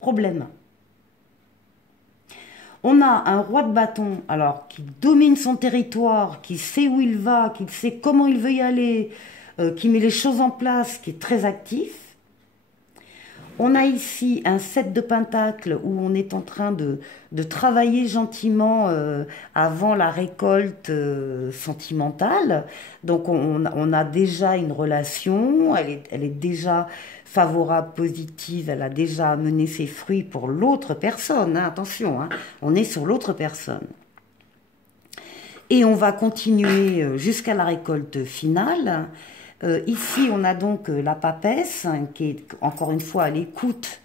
problème. On a un roi de bâton, alors, qui domine son territoire, qui sait où il va, qui sait comment il veut y aller, qui met les choses en place, qui est très actif. On a ici un 7 de pentacles où on est en train de travailler gentiment avant la récolte sentimentale. Donc on a déjà une relation, elle est déjà favorable, positive, elle a déjà amené ses fruits pour l'autre personne. Hein, attention, hein, on est sur l'autre personne. Et on va continuer jusqu'à la récolte finale. Ici, on a donc la papesse, hein, qui est encore une fois à l'écoute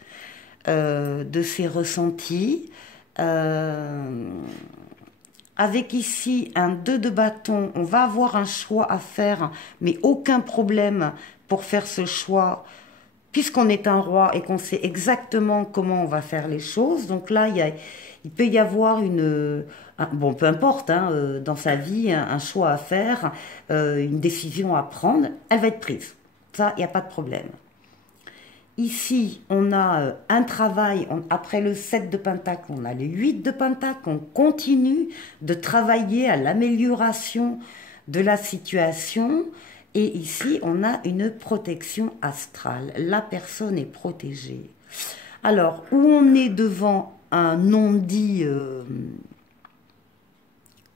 de ses ressentis. Avec ici un 2 de bâton, on va avoir un choix à faire, mais aucun problème pour faire ce choix, puisqu'on est un roi et qu'on sait exactement comment on va faire les choses. Donc là, il peut y avoir bon, peu importe, hein, dans sa vie, un choix à faire, une décision à prendre, elle va être prise. Ça, il n'y a pas de problème. Ici, on a un travail, après le 7 de pentacle, on a le 8 de pentacle, on continue de travailler à l'amélioration de la situation. Et ici, on a une protection astrale. La personne est protégée. Alors, où on est devant un non-dit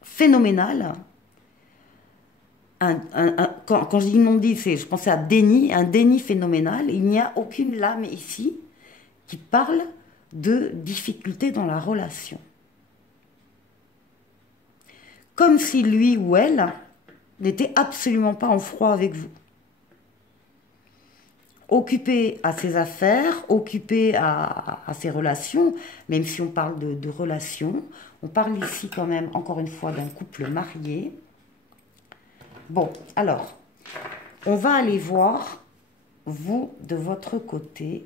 phénoménal, quand je dis non-dit, je pensais à déni, un déni phénoménal. Il n'y a aucune lame ici qui parle de difficulté dans la relation. Comme si lui ou elle n'était absolument pas en froid avec vous. Occupé à ses affaires, occupé à ses relations, même si on parle de relations, on parle ici quand même, encore une fois, d'un couple marié. Bon, alors, on va aller voir, vous, de votre côté,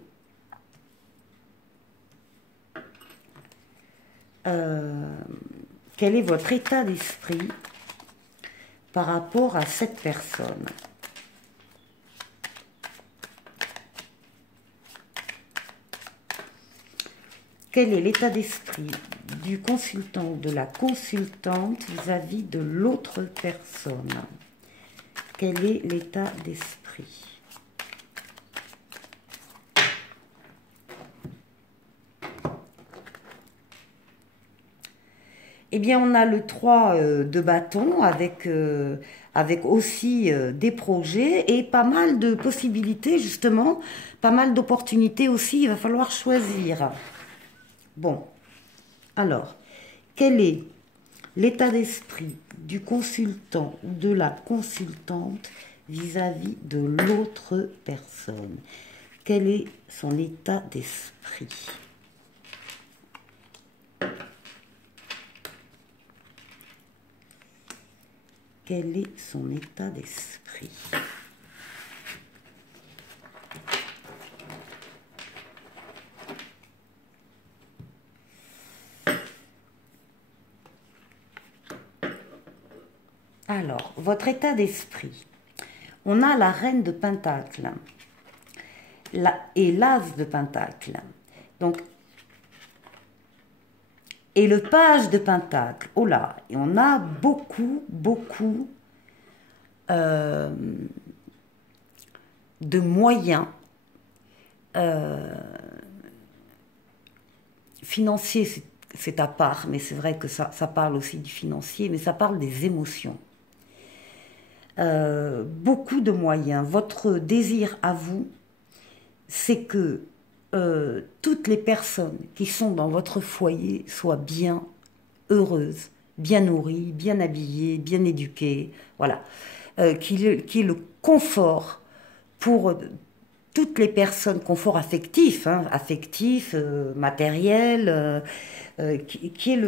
quel est votre état d'esprit par rapport à cette personne. Quel est l'état d'esprit du consultant ou de la consultante vis-à-vis de l'autre personne? Quel est l'état d'esprit? Eh bien, on a le 3 de bâton avec aussi des projets et pas mal de possibilités, justement, pas mal d'opportunités aussi, il va falloir choisir. Bon, alors, quel est l'état d'esprit du consultant ou de la consultante vis-à-vis de l'autre personne? Quel est son état d'esprit? Quel est son état d'esprit? Alors, votre état d'esprit. On a la reine de Pentacle et l'as de Pentacle. Donc, et le page de Pentacle. Oh là, et on a beaucoup de moyens financiers, c'est à part, mais c'est vrai que ça parle aussi du financier, mais ça parle des émotions. Beaucoup de moyens. Votre désir à vous, c'est que toutes les personnes qui sont dans votre foyer soient bien heureuses, bien nourries, bien habillées, bien éduquées, voilà. Qu'il y ait le confort pour toutes les personnes, confort affectif, hein, affectif, matériel, qui est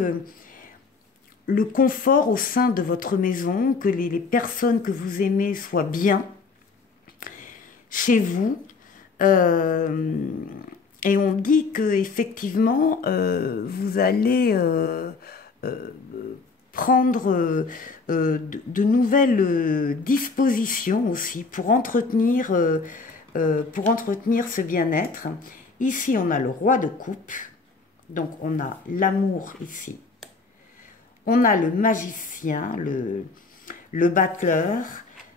le confort au sein de votre maison, que les personnes que vous aimez soient bien chez vous. Et on dit que effectivement, vous allez prendre de nouvelles dispositions aussi pour entretenir ce bien-être. Ici, on a le roi de coupe. Donc, on a l'amour ici. On a le magicien, le battleur,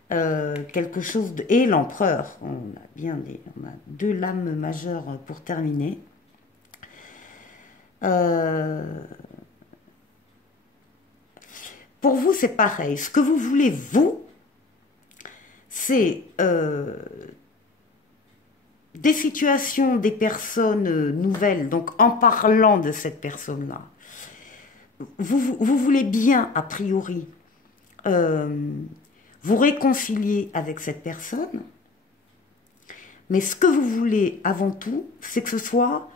quelque chose de... Et l'empereur. On a deux lames majeures pour terminer. Pour vous, c'est pareil. Ce que vous voulez, vous, c'est des situations, des personnes nouvelles. Donc, en parlant de cette personne-là, vous voulez bien, a priori, vous réconcilier avec cette personne. Mais ce que vous voulez, avant tout, c'est que ce soit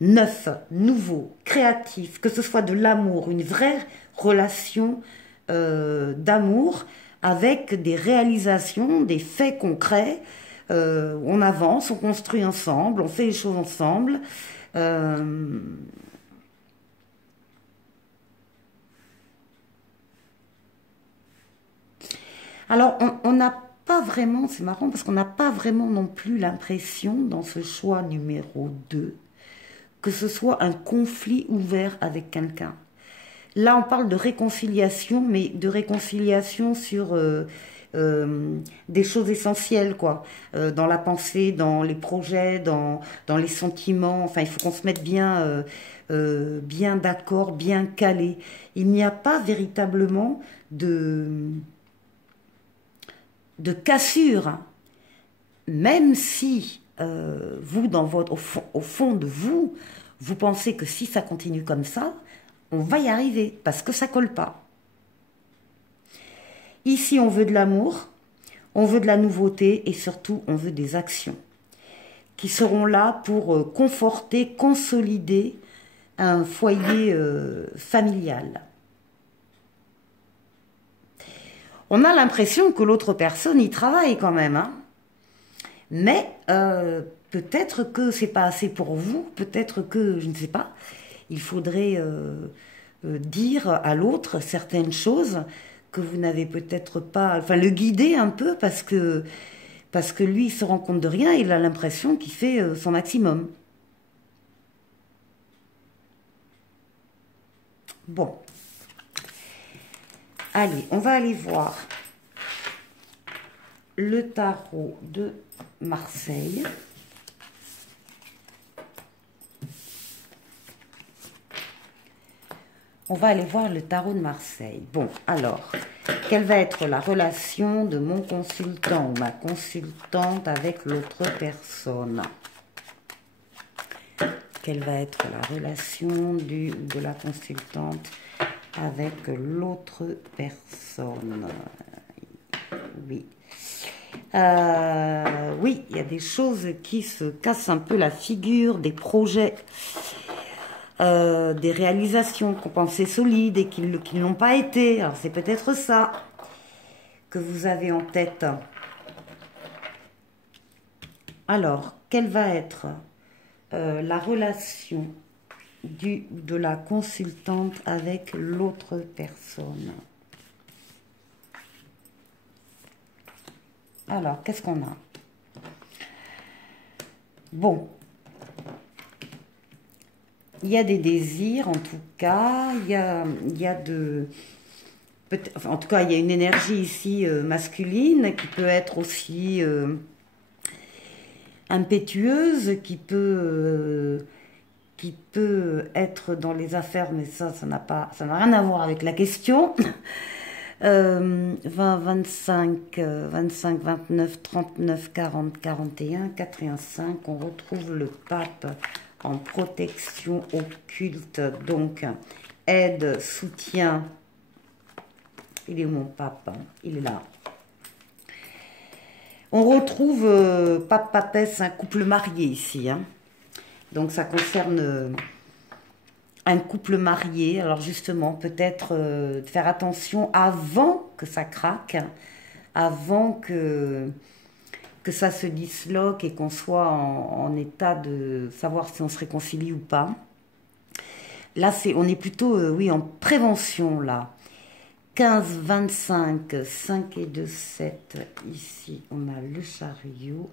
neuf, nouveau, créatif, que ce soit de l'amour, une vraie relation d'amour avec des réalisations, des faits concrets. On avance, on construit ensemble, on fait les choses ensemble. Alors, on n'a pas vraiment, c'est marrant parce qu'on n'a pas vraiment non plus l'impression dans ce choix numéro 2 que ce soit un conflit ouvert avec quelqu'un. Là, on parle de réconciliation, mais de réconciliation sur des choses essentielles, quoi. Dans la pensée, dans les projets, dans les sentiments. Enfin, il faut qu'on se mette bien, bien d'accord, bien calé. Il n'y a pas véritablement de cassure, hein. Même si vous, au fond de vous, vous pensez que si ça continue comme ça, on va y arriver, parce que ça colle pas. Ici, on veut de l'amour, on veut de la nouveauté, et surtout, on veut des actions qui seront là pour conforter, consolider un foyer familial. On a l'impression que l'autre personne y travaille quand même, hein. Mais peut-être que c'est pas assez pour vous, peut-être que, je ne sais pas, il faudrait dire à l'autre certaines choses que vous n'avez peut-être pas, enfin le guider un peu parce que lui il se rend compte de rien, il a l'impression qu'il fait son maximum. Bon, allez, on va aller voir le tarot de Marseille. On va aller voir le tarot de Marseille. Bon, alors, quelle va être la relation de mon consultant ou ma consultante avec l'autre personne? Quelle va être la relation de la consultante avec l'autre personne? Oui. Oui, il y a des choses qui se cassent un peu la figure, des projets, des réalisations qu'on pensait solides et qui ne l'ont pas été. Alors c'est peut-être ça que vous avez en tête. Alors, quelle va être la relation de la consultante avec l'autre personne? Alors, qu'est-ce qu'on a? Bon, il y a des désirs, en tout cas, il y a de... Enfin, en tout cas, il y a une énergie ici masculine qui peut être aussi impétueuse, qui peut être dans les affaires, mais ça n'a rien à voir avec la question. 20, 25, 25, 29, 39, 40, 41, 85, on retrouve le pape en protection occulte, donc aide, soutien. Il est où mon pape? Il est là. On retrouve pape, papesse, un couple marié ici, hein. Donc ça concerne un couple marié. Alors justement, peut-être de faire attention avant que ça craque, avant que ça se disloque et qu'on soit en état de savoir si on se réconcilie ou pas. Là, on est plutôt, oui, en prévention, là. 15, 25, 5 et 2, 7. Ici, on a le chariot.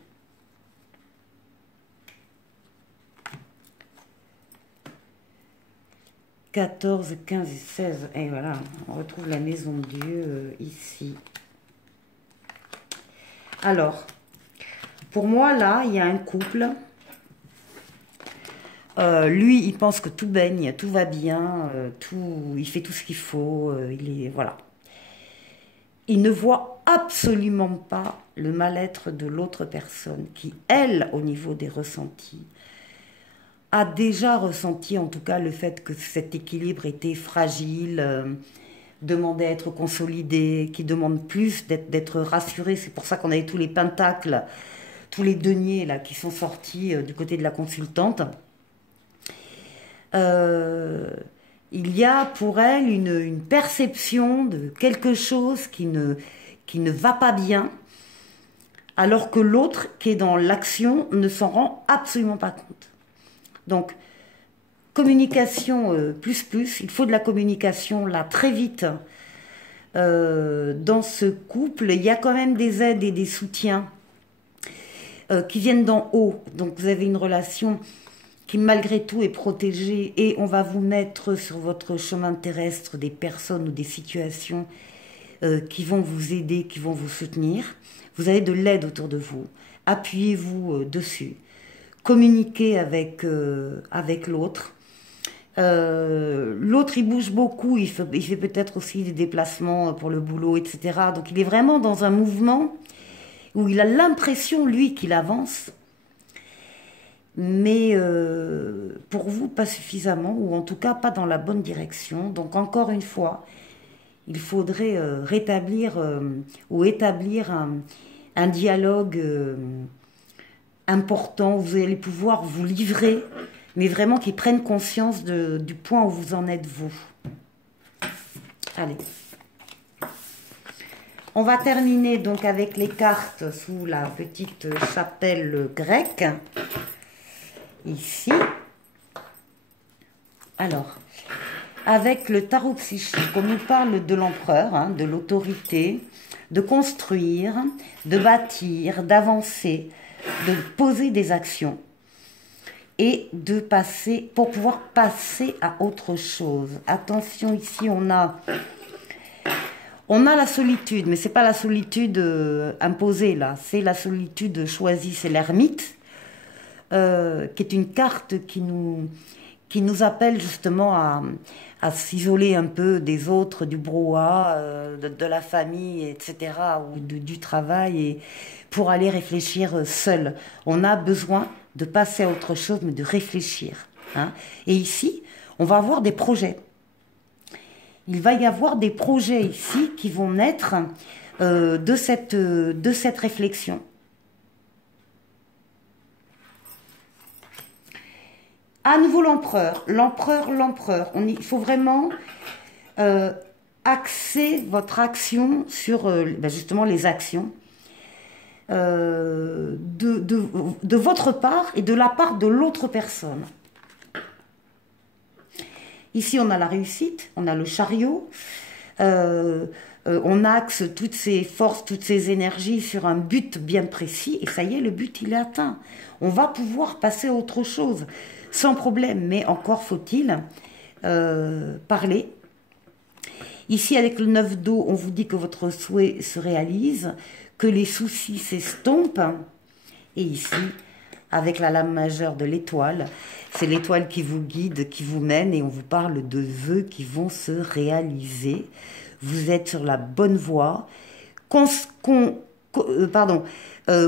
14, 15 et 16. Et voilà, on retrouve la maison de Dieu ici. Alors, pour moi, là, il y a un couple. Lui, il pense que tout baigne, tout va bien, il fait tout ce qu'il faut. Voilà. Il ne voit absolument pas le mal-être de l'autre personne qui, elle, au niveau des ressentis, a déjà ressenti en tout cas le fait que cet équilibre était fragile, demandait à être consolidé, qui demande plus d'être rassuré. C'est pour ça qu'on avait tous les pentacles, tous les deniers là, qui sont sortis du côté de la consultante. Il y a pour elle une perception de quelque chose qui ne va pas bien, alors que l'autre qui est dans l'action ne s'en rend absolument pas compte. Donc, communication plus, il faut de la communication là très vite. Dans ce couple, il y a quand même des aides et des soutiens qui viennent d'en haut. Donc, vous avez une relation qui malgré tout est protégée et on va vous mettre sur votre chemin terrestre des personnes ou des situations qui vont vous aider, qui vont vous soutenir. Vous avez de l'aide autour de vous. Appuyez-vous dessus. Communiquez avec l'autre. L'autre, il bouge beaucoup, il fait peut-être aussi des déplacements pour le boulot, etc. Donc, il est vraiment dans un mouvement où il a l'impression, lui, qu'il avance, mais pour vous, pas suffisamment, ou en tout cas pas dans la bonne direction. Donc, encore une fois, il faudrait rétablir ou établir un dialogue important où vous allez pouvoir vous livrer, mais vraiment qu'ils prennent conscience du point où vous en êtes, vous. Allez. On va terminer donc avec les cartes sous la petite chapelle grecque. Ici. Alors, avec le tarot psychique, on nous parle de l'empereur, hein, de l'autorité, de construire, de bâtir, d'avancer, de poser des actions et de passer, pour pouvoir passer à autre chose. Attention, ici on a la solitude, mais c'est pas la solitude imposée là, c'est la solitude choisie, c'est l'ermite, qui est une carte qui nous appelle justement à s'isoler un peu des autres, du brouhaha, de la famille, etc., ou du travail, et pour aller réfléchir seul. On a besoin de passer à autre chose, mais de réfléchir. Hein. Et ici, on va avoir des projets. Il va y avoir des projets ici qui vont naître de cette réflexion. À nouveau l'empereur. Il faut vraiment axer votre action sur justement les actions de votre part et de la part de l'autre personne. Ici, on a la réussite, on a le chariot, on axe toutes ces forces, toutes ces énergies sur un but bien précis, et ça y est, le but, il est atteint. On va pouvoir passer à autre chose, sans problème, mais encore faut-il parler. Ici, avec le 9 d'eau, on vous dit que votre souhait se réalise, que les soucis s'estompent, et ici, avec la lame majeure de l'étoile, c'est l'étoile qui vous guide, qui vous mène, et on vous parle de vœux qui vont se réaliser. Vous êtes sur la bonne voie.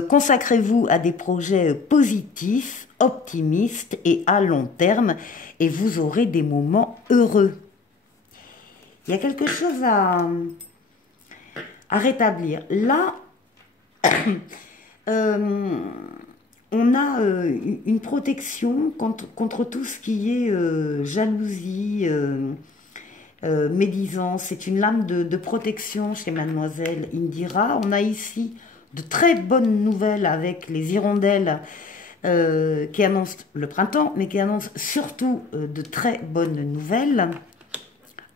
Consacrez-vous à des projets positifs, optimistes et à long terme, et vous aurez des moments heureux. Il y a quelque chose à rétablir. Là, on a une protection contre tout ce qui est jalousie, médisance. C'est une lame de protection chez Mademoiselle Indira. On a ici de très bonnes nouvelles avec les hirondelles qui annoncent le printemps, mais qui annoncent surtout de très bonnes nouvelles.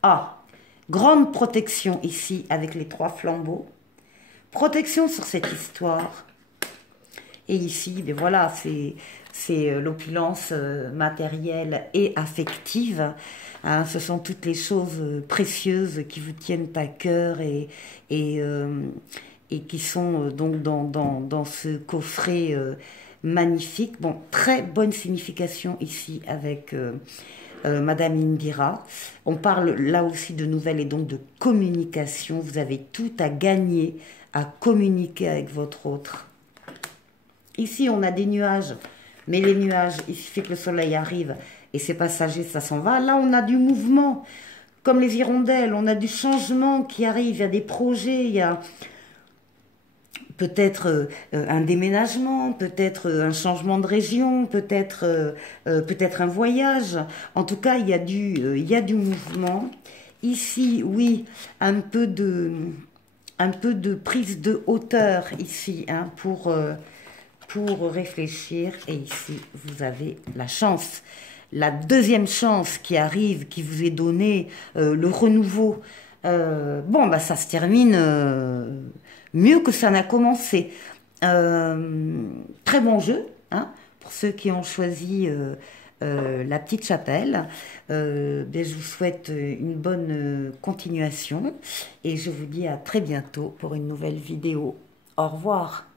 Ah, grande protection ici avec les 3 flambeaux. Protection sur cette histoire. Et ici, ben voilà, c'est l'opulence matérielle et affective. Hein, ce sont toutes les choses précieuses qui vous tiennent à cœur et, euh, et qui sont donc dans ce coffret magnifique. Bon, très bonne signification ici avec Madame Indira. On parle là aussi de nouvelles et donc de communication. Vous avez tout à gagner à communiquer avec votre autre. Ici, on a des nuages, mais les nuages, il suffit que le soleil arrive et c'est passager, ça s'en va. Là, on a du mouvement, comme les hirondelles, on a du changement qui arrive, il y a des projets, il y a peut-être un déménagement, peut-être un changement de région, peut-être un voyage. En tout cas, il y a du mouvement. Ici, oui, un peu de prise de hauteur ici, hein, pour réfléchir. Et ici, vous avez la chance. La deuxième chance qui arrive, qui vous est donnée, le renouveau. Bon, bah, ça se termine mieux que ça n'a commencé. Très bon jeu, hein, pour ceux qui ont choisi la petite chapelle. Ben, je vous souhaite une bonne continuation et je vous dis à très bientôt pour une nouvelle vidéo. Au revoir.